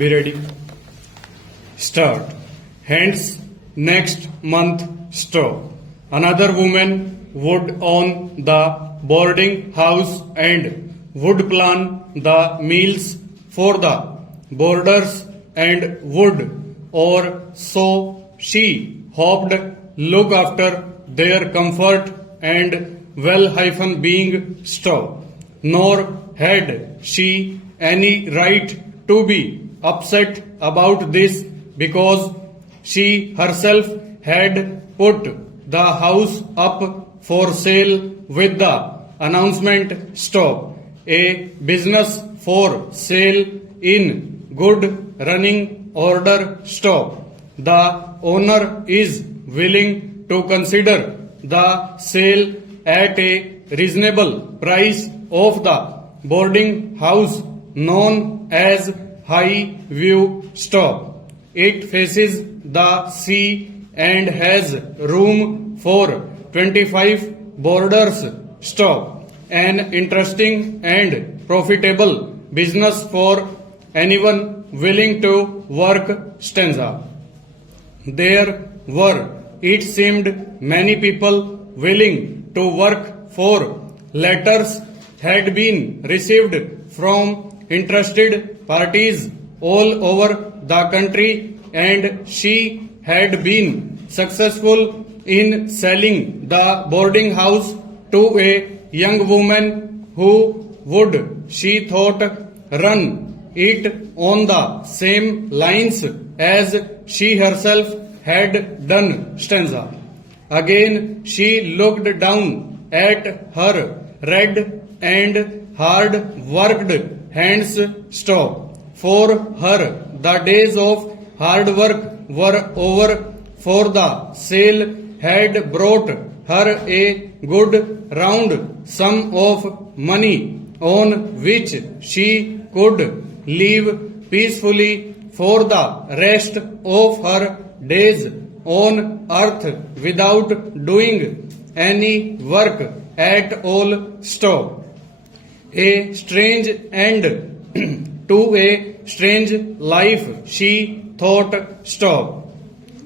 Be ready. Start. Hence, next month stop. Another woman would own the boarding house and would plan the meals for the boarders and would, or so she hoped, look after their comfort and well-being stop. Nor had she any right to be upset about this because she herself had put the house up for sale with the announcement stop. A business for sale in good running order stop. The owner is willing to consider the sale at a reasonable price of the boarding house known as High View Stop. It faces the sea and has room for 25 boarders stop. An interesting and profitable business for anyone willing to work stanza. There were, it seemed, many people willing to work for. Letters had been received from interested parties all over the country, and she had been successful in selling the boarding house to a young woman who would, she thought, run it on the same lines as she herself had done stanza. Again she looked down at her red and hard-worked hands stop. For her, the days of hard work were over, for the sale had brought her a good round sum of money on which she could live peacefully for the rest of her days on earth without doing any work at all stop. A strange end to a strange life, she thought stop.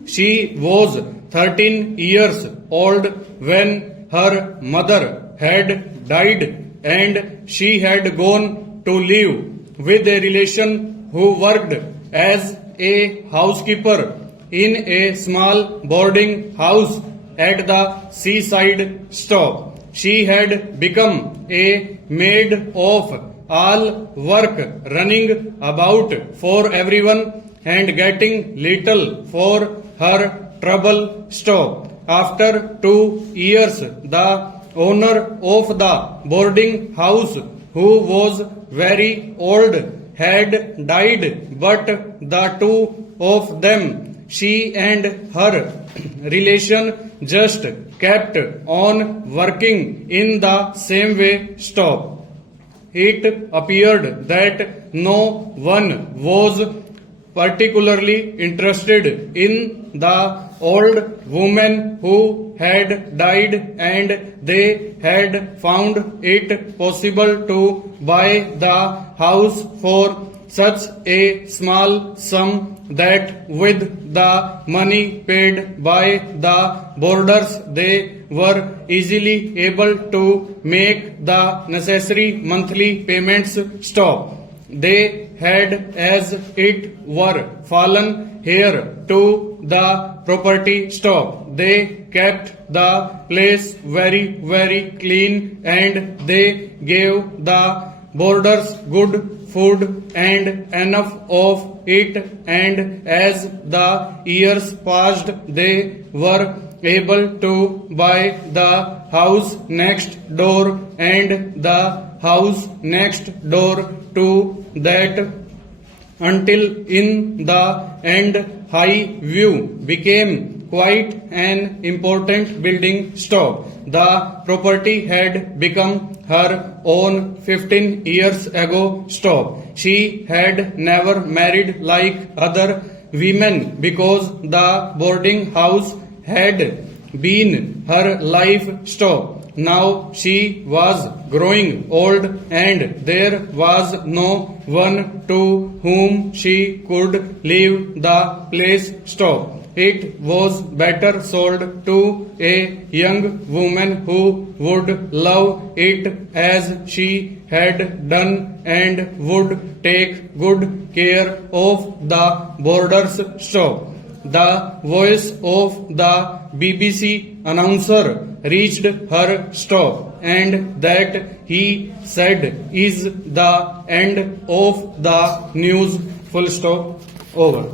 She was 13 years old when her mother had died and she had gone to live with a relation who worked as a housekeeper in a small boarding house at the seaside stop. She had become a maid of all work, running about for everyone and getting little for her trouble stop. After 2 years, the owner of the boarding house, who was very old, had died, but the two of them, she and her relation, just kept on working in the same way stop. It appeared that no one was particularly interested in the old woman who had died, and they had found it possible to buy the house for such a small sum that with the money paid by the boarders they were easily able to make the necessary monthly payments stop. They had, as it were, fallen heir to the property stop. They kept the place very clean, and they gave the boarders good food and enough of it, and as the years passed they were able to buy the house next door and the house next door to that, until in the end High View became quite an important building stop. The property had become her own 15 years ago stop. She had never married like other women because the boarding house had been her life stop. Now she was growing old and there was no one to whom she could leave the place. Stop. It was better sold to a young woman who would love it as she had done and would take good care of the boarders. Stop. The voice of the BBC announcer reached her stop, and that he said is the end of the news. Full stop. Over.